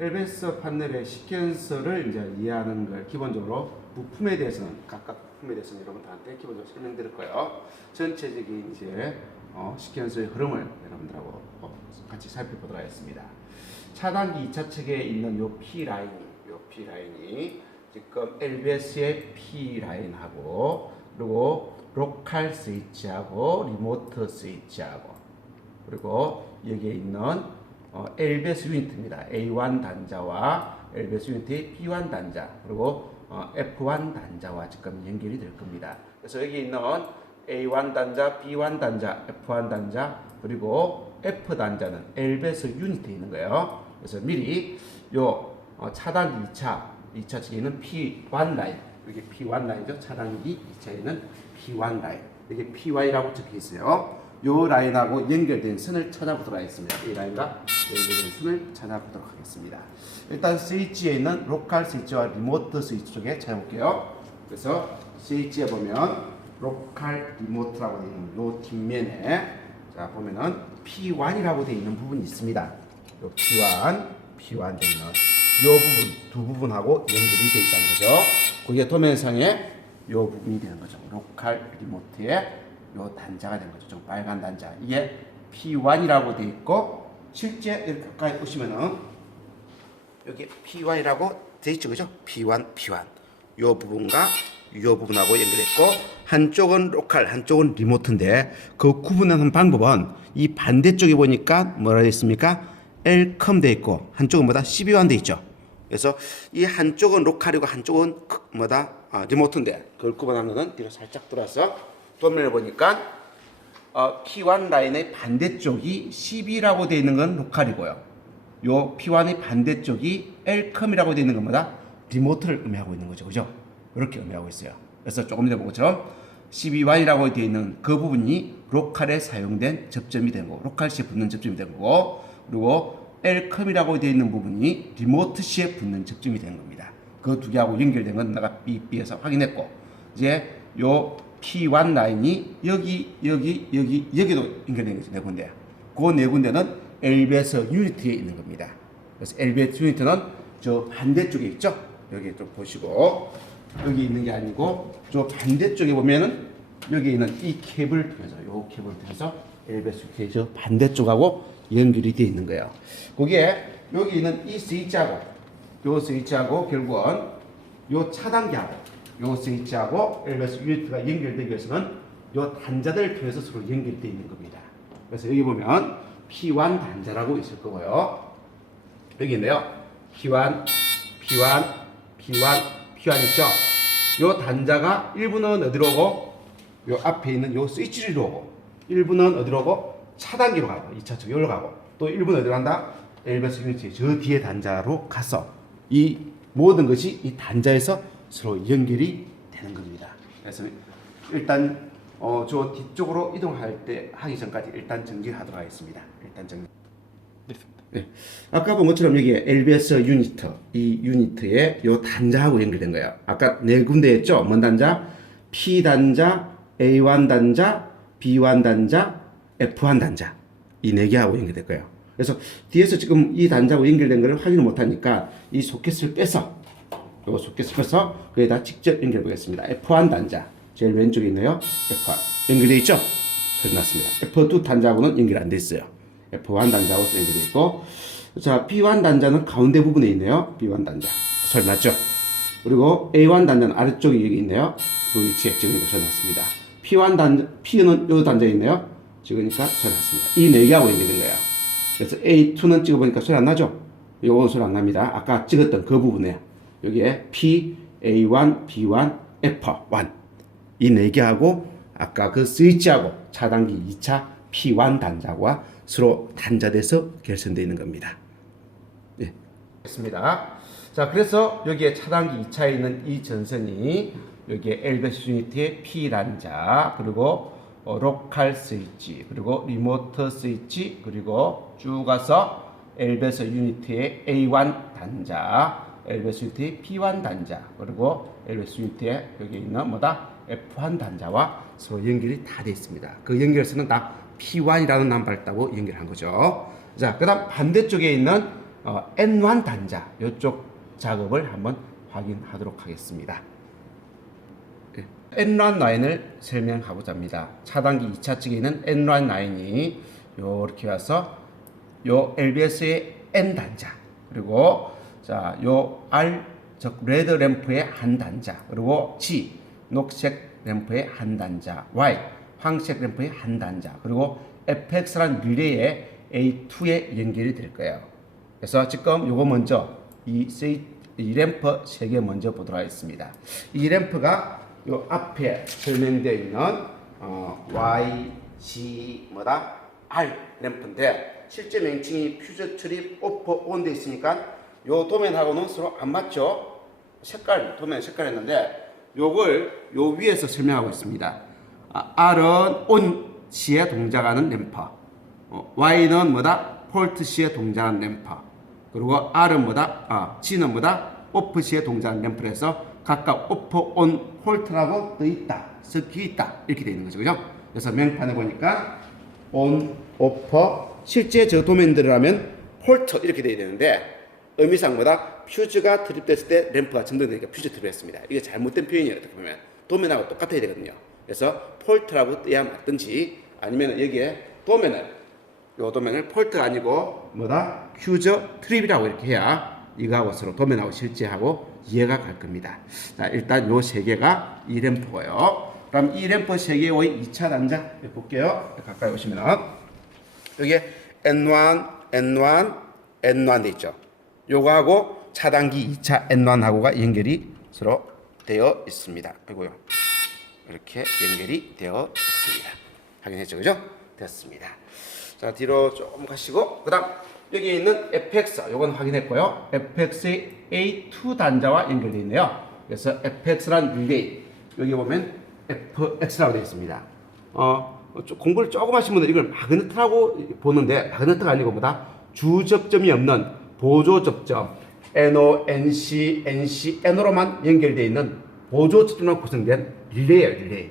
엘베스 판넬의 시퀀서를 이제 이해하는 걸 기본적으로 부품에 대해서는 각각 부품에 대해서는 여러분들한테 기본적으로 설명드릴 거예요. 전체적인 이제 어, 시퀀서의 흐름을 여러분들하고 어, 같이 살펴보도록 하겠습니다. 차단기 2차 측에 있는 요 P 라인이 요 P 라인이 지금 LBS의 P 라인하고 그리고 로컬 스위치하고 리모트 스위치하고 그리고 여기에 있는 어, LBS 유니트입니다. A1 단자와 LBS 유니트의 B1 단자 그리고 어, F1 단자와 지금 연결이 될 겁니다. 그래서 여기 있는 A1 단자, B1 단자, F1 단자 그리고 F 단자는 LBS 유니트에 있는 거예요. 그래서 미리 요 어, 차단기 2차, 2차 측에 있는 P1 라인 여기 P1 라인이죠. 차단기 2차에 있는 P1 라인 여기 PY라고 적혀 있어요. 요 라인하고 연결된 선을 찾아보도록 하겠습니다. 이 라인과 연결된 선을 찾아보도록 하겠습니다. 일단 스위치에 있는 로컬 스위치와 리모트 스위치 쪽에 찾아볼게요. 그래서 스위치에 보면 로컬 리모트라고 되어 있는 요 뒷면에 자 보면은 P1이라고 되어 있는 부분이 있습니다. 요 P1, P1 되어 요 부분 두 부분하고 연결이 되어 있다는 거죠. 그게 도면상에 요 부분이 되는 거죠. 로컬 리모트의 요 단자가 되는 거죠. 좀 빨간 단자. 이게 P1이라고 되어 있고 실제 이렇게 가까이 보시면은 여기 P1이라고 되어 있죠. 그죠? P1, P1. 요 부분과 요 부분하고 연결했고 한쪽은 로컬, 한쪽은 리모트인데 그 구분하는 방법은 이 반대쪽에 보니까 뭐라 되어 있습니까? L컴 되어 있고 한쪽은 뭐다? 12완 되어 있죠. 그래서 이 한쪽은 로컬이고 한쪽은 크- 뭐다? 아, 리모트인데 그걸 구분하는 건 뒤로 살짝 돌아서 도면을 보니까 어, P1 라인의 반대쪽이 12라고 되어 있는 건 로컬이고요. 요 P1의 반대쪽이 L컴이라고 되어 있는 겁니다. 리모트를 의미하고 있는 거죠. 그죠? 그렇게 의미하고 있어요. 그래서 조금 전에 본 것처럼 12Y라고 되어 있는 그 부분이 로컬에 사용된 접점이 되는 거고, 로컬 시에 붙는 접점이 되는 거고, 그리고 L컴이라고 되어 있는 부분이 리모트 시에 붙는 접점이 되는 겁니다. 그 두 개하고 연결된 건 내가 BB에서 확인했고, 이제 요 P1 라인이 여기, 여기, 여기, 여기도 연결된 거죠. 네 군데. 그 네 군데는 LBS 유니트에 있는 겁니다. 그래서 LBS 유니트는 저 반대쪽에 있죠. 여기 좀 보시고 여기 있는 게 아니고 저 반대쪽에 보면은 여기 있는 이 캡을 통해서 요 캡을 통해서 유니트의 저 반대쪽하고 연결이 되어 있는 거예요. 거기에 여기 있는 이 스위치하고 요 스위치하고 결국은 요 차단기하고 요 스위치하고 LBS 유니트가 연결되기 위해서는 요 단자들을 통해서 서로 연결되어 있는 겁니다. 그래서 여기 보면 P1 단자라고 있을 거고요. 여기 있네요. P1, P1, P1, P1 있죠? 요 단자가 1분은 어디로 오고 요 앞에 있는 요 스위치로 오고 1분은 어디로 오고 차단기로 가고 2차 측 여기로 가고 또 1분은 어디로 간다? 엘베스 유니티 저 뒤에 단자로 가서 이 모든 것이 이 단자에서 서로 연결이 되는 겁니다. 그래서 일단 어, 저 뒤쪽으로 이동할 때 하기 전까지 일단 정지하도록 하겠습니다. 일단 정지. 네. 아까 본 것처럼 여기 LBS 유니트 이 유니트에 요 단자하고 연결된 거예요. 아까 네 군데였죠. 뭔 단자? P 단자, A1 단자, B1 단자, F1 단자 이 네 개하고 연결될 거예요. 그래서 뒤에서 지금 이 단자하고 연결된 거를 확인을 못하니까 이 소켓을 빼서 요 소켓을 빼서 거기다 직접 연결해 보겠습니다. F1 단자 제일 왼쪽에 있네요. F1 연결돼 있죠? 소리 났습니다. F2 단자하고는 연결 안 돼 있어요. F1 단자하고 연결돼 있고 자 B1 단자는 가운데 부분에 있네요. B1 단자 소리 났죠? 그리고 A1 단자는 아래쪽에 여기 있네요. 그 위치에 지금 이거 소리 났습니다. P1 단자 P는 요 단자에 있네요. 찍으니까 소리 났습니다. 이 네 개하고 연결된 거예요. 그래서 A2는 찍어보니까 소리 안 나죠? 요건 소리 안 납니다. 아까 찍었던 그 부분에 여기에 P, A1, B1, F1 이 네 개하고 아까 그 스위치하고 차단기 2차 P1 단자와 서로 단자돼서 결선되어 있는 겁니다. 예. 됐습니다. 자, 그래서 여기에 차단기 2차에 있는 이 전선이 여기에 엘베스 유니티의 P 단자 그리고 어, 로컬 스위치 그리고 리모트 스위치 그리고 쭉 가서 엘베스 유니티의 A1 단자 유니티의 P1 단자 그리고 유니티의 여기 있는 뭐다 F1 단자와 서로 연결이 다 되어 있습니다. 그 연결선은 다 P1이라는 남발을 따고 연결한 거죠. 자, 그다음 반대쪽에 있는 어, N1 단자 이쪽 작업을 한번 확인하도록 하겠습니다. 예, N란 라인을 설명하고자 합니다. 차단기 2차 측에 있는 N란 라인이 이렇게 와서 요 LBS의 N 단자 그리고 자 요 R 즉 레드 램프의 한 단자 그리고 G 녹색 램프의 한 단자 Y 황색 램프의 한 단자 그리고 FX란 릴레이의 A2에 연결이 될 거예요. 그래서 지금 요거 먼저 이, 세- 이 램프 세 개 먼저 보도록 하겠습니다. 이 램프가 요 앞에 설명되어 있는 어, Y, G 뭐다 R 램프인데 실제 명칭이 퓨저 트립 오퍼 온돼 있으니까 요 도면하고는 서로 안 맞죠? 색깔 도면 색깔했는데 요걸 요 위에서 설명하고 있습니다. 아, R은 온 시에 동작하는 램프, 어, Y는 뭐다 폴트 시에 동작하는 램프, 그리고 R은 뭐다 아, G는 뭐다 오프 시에 동작하는 램프에서 각각 오프 온 폴트라고 떠 있다, 섞여 있다 이렇게 되어 있는 거죠, 그죠? 그래서 명판에 보니까 온, 오퍼 실제 저 도면들이라면 폴터 이렇게 돼야 되는데 의미상보다 퓨즈가 트립됐을 때 램프가 점등되니까 퓨즈 트립했습니다. 이게 잘못된 표현이에요. 어떻게 보면 도면하고 똑같아야 되거든요. 그래서 폴트라고 떠야 맞든지 아니면 여기에 도면을 요 도면을 폴트가 아니고 뭐다 퓨저 트립이라고 이렇게 해야 이거하고 서로 도면하고 실제하고 이해가 갈 겁니다. 자 일단 요 세 개가 이 램프고요. 그럼 이 램프 세 개의 2차 단자 볼게요. 가까이 오시면은 여기에 N1, N1, N1 돼 있죠. 요거하고 차단기 2차 N1하고가 연결이 서로 되어 있습니다. 아이고요. 이렇게 연결이 되어 있습니다. 확인했죠, 그죠? 됐습니다. 자 뒤로 조금 가시고 그다음 여기 있는 FX 요건 확인했고요. FX의 A2 단자와 연결되어 있네요. 그래서 FX란 릴레이 여기 보면 FX라고 되어 있습니다. 어, 좀 공부를 조금 하신 분들 이걸 마그네트라고 보는데 마그네트가 아니고 뭐다 주접점이 없는 보조 접점 NO, NC, NC, NO로만 연결되어 있는 보조 접점으로 구성된 릴레이예요, 릴레이.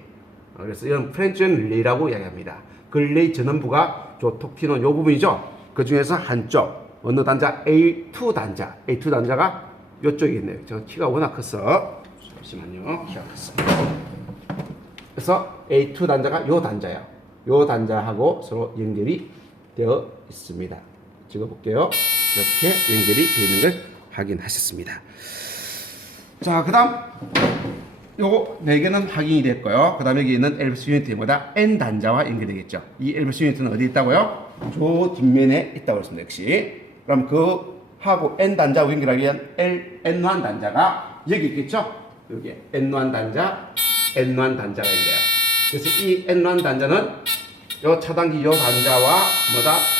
어, 그래서 이런 프렌치형 릴레이라고 이야기합니다. 그 릴레이 전원부가 저톡 튀는 요 부분이죠. 그 중에서 한쪽 어느 단자 A2 단자, A2 단자가 요쪽에 있네요. 저 키가 워낙 커서 잠시만요. 키가 컸어. 그래서 A2 단자가 요 단자예요. 요 단자하고 서로 연결이 되어 있습니다. 찍어볼게요. 이렇게 연결이 되어 있는 걸 확인하셨습니다. 자, 그 다음 요거 네 개는 확인이 됐고요. 그 다음에 여기 있는 엘브스 유니트보다 N 단자와 연결되겠죠. 이 엘브스 유니트는 어디 있다고요? 저 뒷면에 있다고 했습니다. 역시. 그럼 그 하고 N 단자와 연결하기 위한 L, N1 단자가 여기 있겠죠? 여기 N1 단자, N1 단자가 있네요. 그래서 이 N1 단자는 요 차단기 요 단자와 뭐다?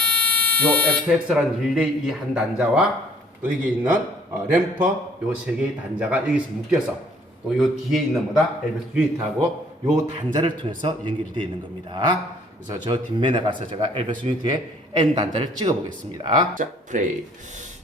요 FX라는 릴레이 이 한 단자와 또 여기 있는 어, 램퍼 요 세 개의 단자가 여기서 묶여서 또 요 뒤에 있는 뭐다 엘베스 유니트하고 요 단자를 통해서 연결이 되어 있는 겁니다. 그래서 저 뒷면에 가서 제가 엘베스 유니트의 N 단자를 찍어 보겠습니다. 자, 플레이.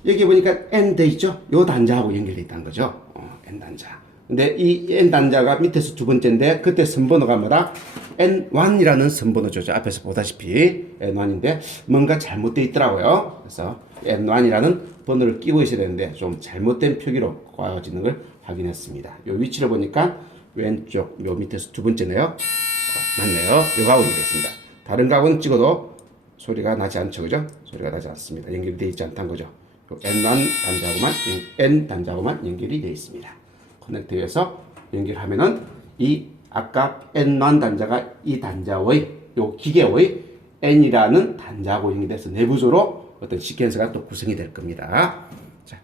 여기 보니까 N 돼 있죠? 요 단자하고 연결돼 있다는 거죠. 어, N 단자. 근데 이 N 단자가 밑에서 두 번째인데 그때 선번호가 뭐다? N1이라는 선번호죠. 저 앞에서 보다시피 N1인데 뭔가 잘못되어 있더라고요. 그래서 N1이라는 번호를 끼고 있어야 되는데 좀 잘못된 표기로 꽂아지는 걸 확인했습니다. 요 위치를 보니까 왼쪽 요 밑에서 두 번째네요. 어, 맞네요. 요거하고 연결했습니다. 다른 가구는 찍어도 소리가 나지 않죠. 그죠? 소리가 나지 않습니다. 연결되어 있지 않다는 거죠. 요 N1 단자하고만 N 단자하고만 연결이 되어 있습니다. 커넥터에서 연결하면은 이 아까 N1 단자가 이 단자의 요 기계의 N이라는 단자하고 연결돼서 내부적으로 어떤 시퀀스가 또 구성이 될 겁니다. 자,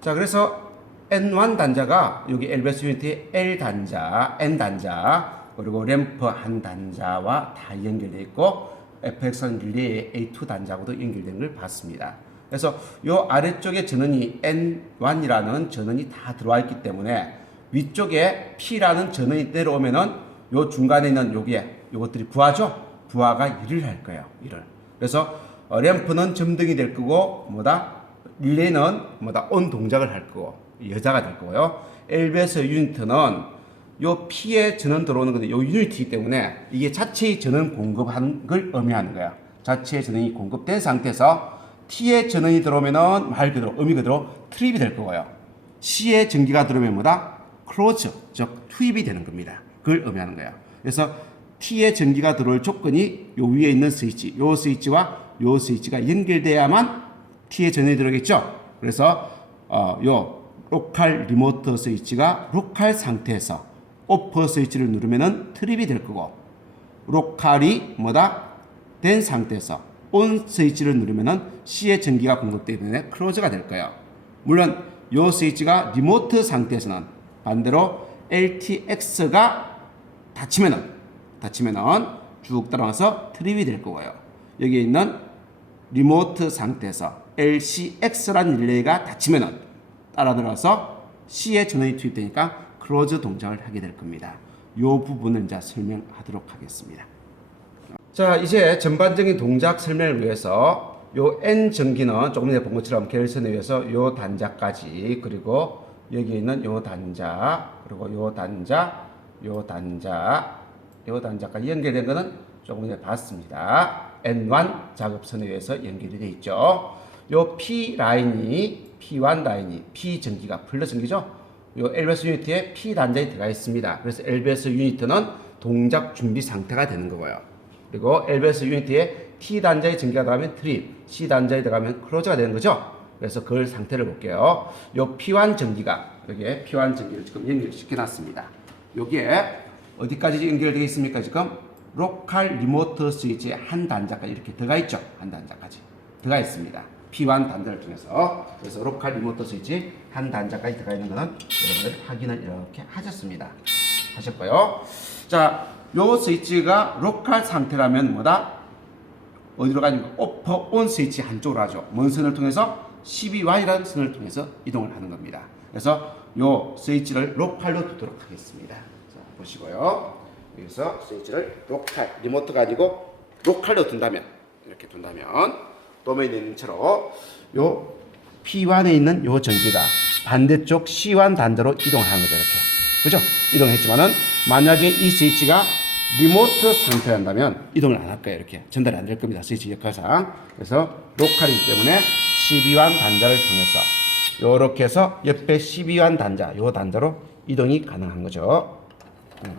자 그래서 N1 단자가 여기 LBS 유니트의 L 단자, N 단자 그리고 램프 한 단자와 다 연결되어 있고 FX 릴레이의 A2 단자하고도 연결된 걸 봤습니다. 그래서 요 아래쪽에 전원이 N1이라는 전원이 다 들어와 있기 때문에 위쪽에 P라는 전원이 내려오면은 요 중간에 있는 요게 요것들이 부하죠. 부하가 일을 할 거예요. 일을. 그래서 어, 램프는 점등이 될 거고 뭐다 릴레이는 뭐다 온 동작을 할 거고 여자가 될 거고요. LBS 유니트는 요 P에 전원 들어오는 건데 요 유니트이기 때문에 이게 자체의 전원 공급한 걸 의미하는 거야. 자체의 전원이 공급된 상태에서 T의 전원이 들어오면은 말 그대로 의미 그대로 트립이 될 거고요. C의 전기가 들어오면 뭐다? 클로즈, 즉 투입이 되는 겁니다. 그걸 의미하는 거예요. 그래서 T의 전기가 들어올 조건이 요 위에 있는 스위치, 요 스위치와 요 스위치가 연결돼야만 T의 전원이 들어오겠죠. 그래서 어, 요 로컬 리모트 스위치가 로컬 상태에서 오프 스위치를 누르면은 트립이 될 거고 로컬이 뭐다 된 상태에서 온 스위치를 누르면은 C의 전기가 공급되기 때문에 클로즈가 될 거예요. 물론 요 스위치가 리모트 상태에서는 반대로 LTX가 닫히면은 닫히면은 쭉 따라와서 트립이 될 거고요. 여기에 있는 리모트 상태에서 LCX란 릴레이가 닫히면은 따라 들어서 C의 전원이 투입되니까 클로즈 동작을 하게 될 겁니다. 이 부분을 이제 설명하도록 하겠습니다. 자, 이제 전반적인 동작 설명을 위해서 요 N 전기는 조금 전에 본 것처럼 결선에 의해서 요 단자까지 그리고 여기 있는 요 단자 그리고 요 단자 요 단자 요 단자까지 연결된 거는 조금 전에 봤습니다. N1 작업선에 의해서 연결이 되어 있죠. 요 P 라인이 P1 라인이 P 전기가 플러스 전기죠. 요 LBS 유니트에 P 단자에 들어가 있습니다. 그래서 LBS 유니트는 동작 준비 상태가 되는 거고요. 그리고 LBS 유니트에 T 단자에 전기가 들어가면 트립, C 단자에 들어가면 클로즈가 되는 거죠. 그래서 그 상태를 볼게요. 요 P1 전기가 여기에 P1 전기를 지금 연결시켜 놨습니다. 여기에 어디까지 연결되어 있습니까? 지금 로컬 리모트 스위치의 한 단자까지 이렇게 들어가 있죠. 한 단자까지 들어가 있습니다. P1 단자를 통해서 그래서 로컬 리모트 스위치 한 단자까지 들어가 있는 것은 여러분들 확인을 이렇게 하셨습니다. 하셨고요. 자, 요 스위치가 로컬 상태라면 뭐다? 어디로 가니까 오퍼 온 스위치 한쪽으로 하죠. 먼 선을 통해서 12Y라는 선을 통해서 이동을 하는 겁니다. 그래서 요 스위치를 로컬로 두도록 하겠습니다. 자, 보시고요. 여기서 스위치를 로컬, 리모트가 아니고 로컬로 둔다면 이렇게 둔다면 도면에 있는 채로 요 P1에 있는 요 전기가 반대쪽 C1 단자로 이동하는 거죠. 이렇게. 그죠? 이동했지만은 만약에 이 스위치가 리모트 상태란다면 이동을 안 할 거예요. 이렇게 전달이 안 될 겁니다. 스위치 역할상. 그래서 로컬이기 때문에 12완 단자를 통해서 요렇게 해서 옆에 12완 단자, 요 단자로 이동이 가능한 거죠. 음.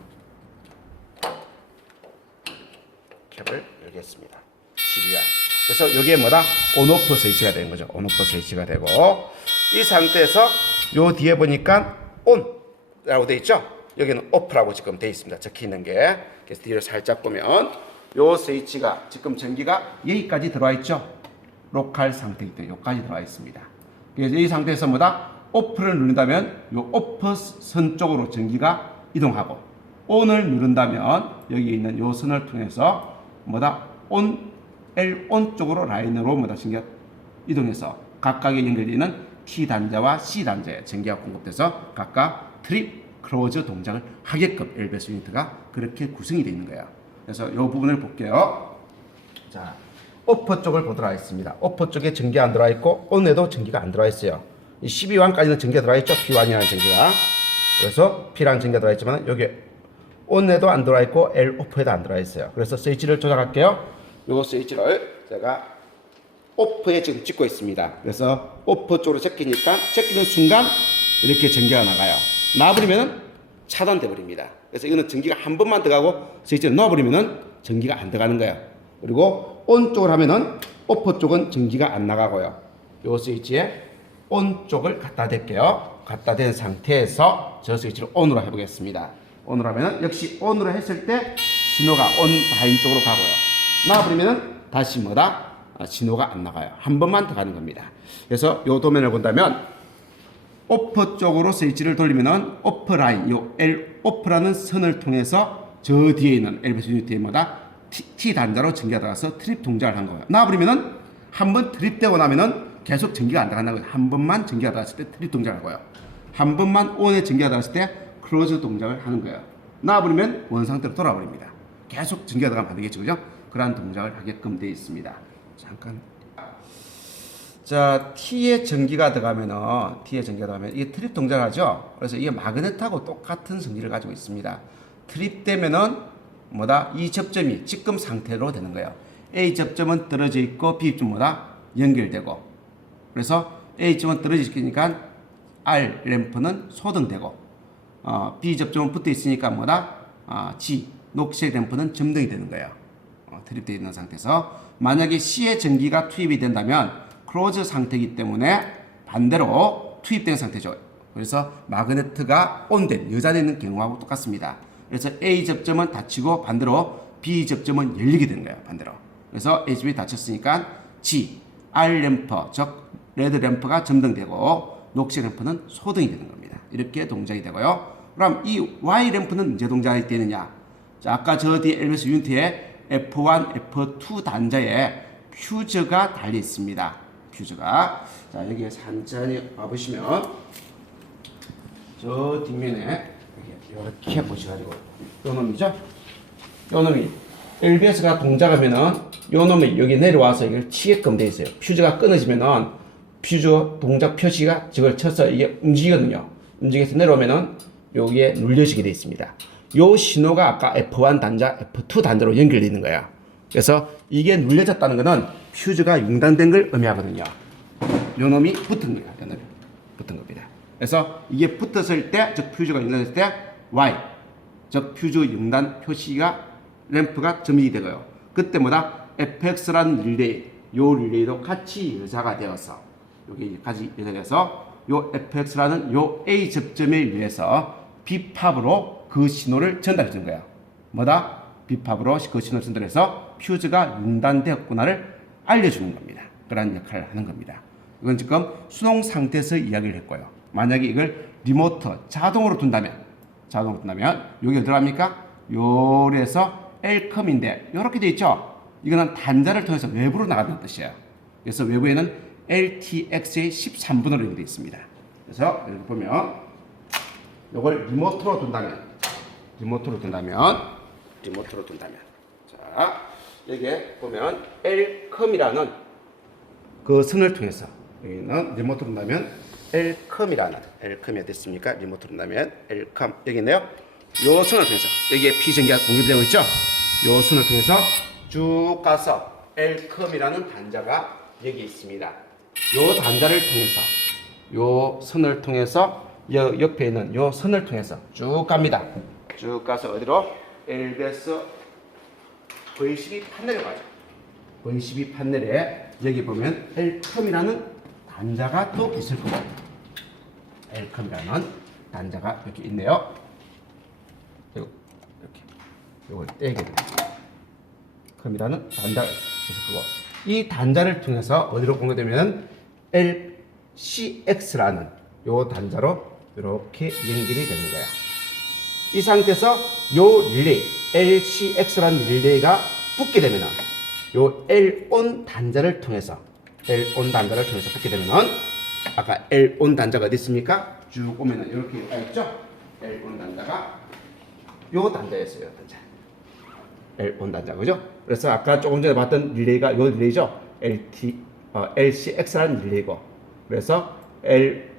캡을 열겠습니다. 12완. 그래서 여기에 뭐다? 온오프 스위치가 되는 거죠. 온오프 스위치가 되고 이 상태에서 요 뒤에 보니까 온 라고 돼 있죠. 여기는 오프라고 지금 돼 있습니다. 적혀 있는 게. 그래서 뒤를 살짝 보면 요 스위치가 지금 전기가 여기까지 들어와 있죠. 로컬 상태이기 때문에 여기까지 들어와 있습니다. 그래서 이 상태에서 뭐다? 오프를 누른다면 요 오프 선 쪽으로 전기가 이동하고 온을 누른다면 여기 있는 요 선을 통해서 뭐다? 온 L 온 쪽으로 라인으로 뭐다 전기가 이동해서 각각의 연결되는 T 단자와 C 단자에 전기가 공급돼서 각각 트립 클로즈 동작을 하게끔 엘베스 유니트가 그렇게 구성이 되어 있는 거예요. 그래서 이 부분을 볼게요. 자, 오퍼 쪽을 보도록 하겠습니다. 오퍼 쪽에 전기 안 들어와 있고 온에도 전기가 안 들어와 있어요. 이 12완까지는 전기가 들어와 있죠. P1이라는 전기가. 그래서 P라는 전기가 들어와 있지만 여기 온에도 안 들어와 있고 L 오프에도 안 들어와 있어요. 그래서 스위치를 조작할게요. 요 스위치를 제가 오프에 지금 찍고 있습니다. 그래서 오프 쪽으로 제끼니까 제끼는 순간 이렇게 전기가 나가요. 놔버리면 차단돼 버립니다. 그래서 이거는 전기가 한 번만 들어가고 스위치를 놔버리면 전기가 안 들어가는 거예요. 그리고 온 쪽을 하면은 오프 쪽은 전기가 안 나가고요. 요 스위치에 온 쪽을 갖다 댈게요. 갖다 댄 상태에서 저 스위치를 온으로 해보겠습니다. 온으로 하면은 역시 온으로 했을 때 신호가 온 라인 쪽으로 가고요. 놔버리면은 다시 뭐다? 아, 신호가 안 나가요. 한 번만 더 가는 겁니다. 그래서 요 도면을 본다면 오프 쪽으로 스위치를 돌리면은 오프 라인, 요 L 오프라는 선을 통해서 저 뒤에 있는 엘베스 유니트에 뭐다? T, T 단자로 전기가 들어가서 트립 동작을 한 거예요. 놔버리면은 한 번 트립되고 나면은 계속 전기가 안 들어간다고 해요. 한 번만 전기가 들어갔을 때 트립 동작을 하고요. 한 번만 온에 전기가 들어갔을 때 클로즈 동작을 하는 거예요. 놔버리면 원 상태로 돌아버립니다. 계속 전기가 들어가면 안 되겠죠, 그죠? 그러한 동작을 하게끔 되어 있습니다. 잠깐. 자, T에 전기가 들어가면은, T에 전기가 들어가면, 이게 트립 동작을 하죠? 그래서 이게 마그넷하고 똑같은 성질을 가지고 있습니다. 트립 되면은, 뭐다? 이 접점이 지금 상태로 되는 거예요. A 접점은 떨어져 있고, B 접점 뭐다? 연결되고 그래서 A점은 떨어지니까 R 램프는 소등되고 어, B 접점은 붙어 있으니까 뭐다? 어, G 녹색 램프는 점등이 되는 거예요. 어, 트립되어 있는 상태에서 만약에 C에 전기가 투입이 된다면 클로즈 상태이기 때문에 반대로 투입된 상태죠. 그래서 마그네트가 온된 여자되어 있는 경우하고 똑같습니다. 그래서 A 접점은 닫히고 반대로 B 접점은 열리게 되는 거예요. 반대로. 그래서 HB 닫혔으니까 G, R 램프, 즉 레드 램프가 점등되고 녹색 램프는 소등이 되는 겁니다. 이렇게 동작이 되고요. 그럼 이 Y 램프는 언제 동작이 되느냐? 자, 아까 저 뒤에 엘리베이터 유니트에 F1, F2 단자에 퓨즈가 달려 있습니다. 퓨즈가. 자, 여기에 천천히 와보시면 저 뒷면에 이렇게, 보셔가지고 요 놈이죠? 요 놈이 LBS가 동작하면은 요 놈이 여기 내려와서 이걸 치게끔 돼 있어요. 퓨즈가 끊어지면은 퓨즈 동작 표시가 저걸 쳐서 이게 움직이거든요. 움직여서 내려오면은 여기에 눌려지게 돼 있습니다. 요 신호가 아까 F1 단자, F2 단자로 연결되어 있는 거예요. 그래서 이게 눌려졌다는 것은 퓨즈가 융단된 걸 의미하거든요. 요 놈이 붙은 거예요. 요 놈이 붙은 겁니다. 그래서 이게 붙었을 때, 즉 퓨즈가 융단했을 때 Y, 즉 퓨즈 융단 표시가 램프가 점이 되고요. 그때마다 FX라는 릴레이, 요 릴레이도 같이 여자가 되어서 여기 같이 여자가 되어서 요 FX라는 요 A 접점에 의해서 비팝으로 그 신호를 전달해 주는 거예요. 뭐다? 비팝으로 그 신호를 전달해서 퓨즈가 융단되었구나를 알려주는 겁니다. 그런 역할을 하는 겁니다. 이건 지금 수동 상태에서 이야기를 했고요. 만약에 이걸 리모트 자동으로 둔다면 자동으로 둔다면 여기 어디 들어갑니까? 요래서 L컴인데 이렇게 돼 있죠? 이거는 단자를 통해서 외부로 나가는 뜻이에요. 그래서 외부에는 LTX의 13분으로 이렇게 되어 있습니다. 그래서 이렇게 보면 이걸 리모트로 둔다면 리모트로 둔다면 리모트로 둔다면 자 여기에 보면 L컴이라는 그 선을 통해서 여기는 리모트로 둔다면 L컴이라는 L컴이 됐습니까? 리모트로 둔다면 L컴 여기 있네요. 요 선을 통해서 여기에 피전기가 공급되고 있죠. 요 선을 통해서 쭉 가서 L컴이라는 단자가 여기 있습니다. 요 단자를 통해서 요 선을 통해서 여 옆에 있는 요 선을 통해서 쭉 갑니다. 쭉 가서 어디로? LBS V12 판넬에 가죠. V12 판넬에 여기 보면 L컴이라는 단자가 또 있을 거고 L컴이라는 단자가 이렇게 있네요. 요- 이렇게 요걸 떼게 됩니다. 컴이라는 단자가 있을 거고 이 단자를 통해서 어디로 공개되면 LCX라는 요 단자로 이렇게 연결이 되는 거야. 이 상태에서 요 릴레이 LCX라는 릴레이가 붙게 되면은 요 L온 단자를 통해서 L온 단자를 통해서 붙게 되면은 아까 L온 단자가 어디 있습니까? 쭉 오면은 이렇게 가 있죠? L온 단자가 요 단자였어요, 단자. L온 단자 그죠? 그래서 아까 조금 전에 봤던 릴레이가 요 릴레이죠? LT 어, LCX라는 릴레이고 그래서 L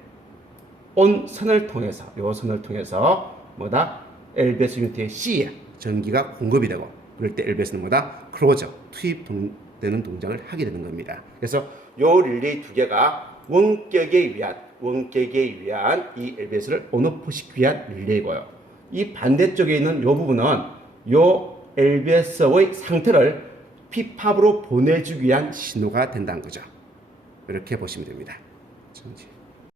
온 선을 통해서 요 선을 통해서 뭐다 LBS 유니트의 C에 전기가 공급이 되고 그럴 때 LBS는 뭐다 클로저 투입되는 동작을 하게 되는 겁니다. 그래서 요 릴레이 두 개가 원격에 위한 원격에 위한 이 LBS를 온오프시키기 위한 릴레이고요. 이 반대쪽에 있는 요 부분은 요 LBS의 상태를 P팝으로 보내주기 위한 신호가 된다는 거죠. 이렇게 보시면 됩니다. 정지.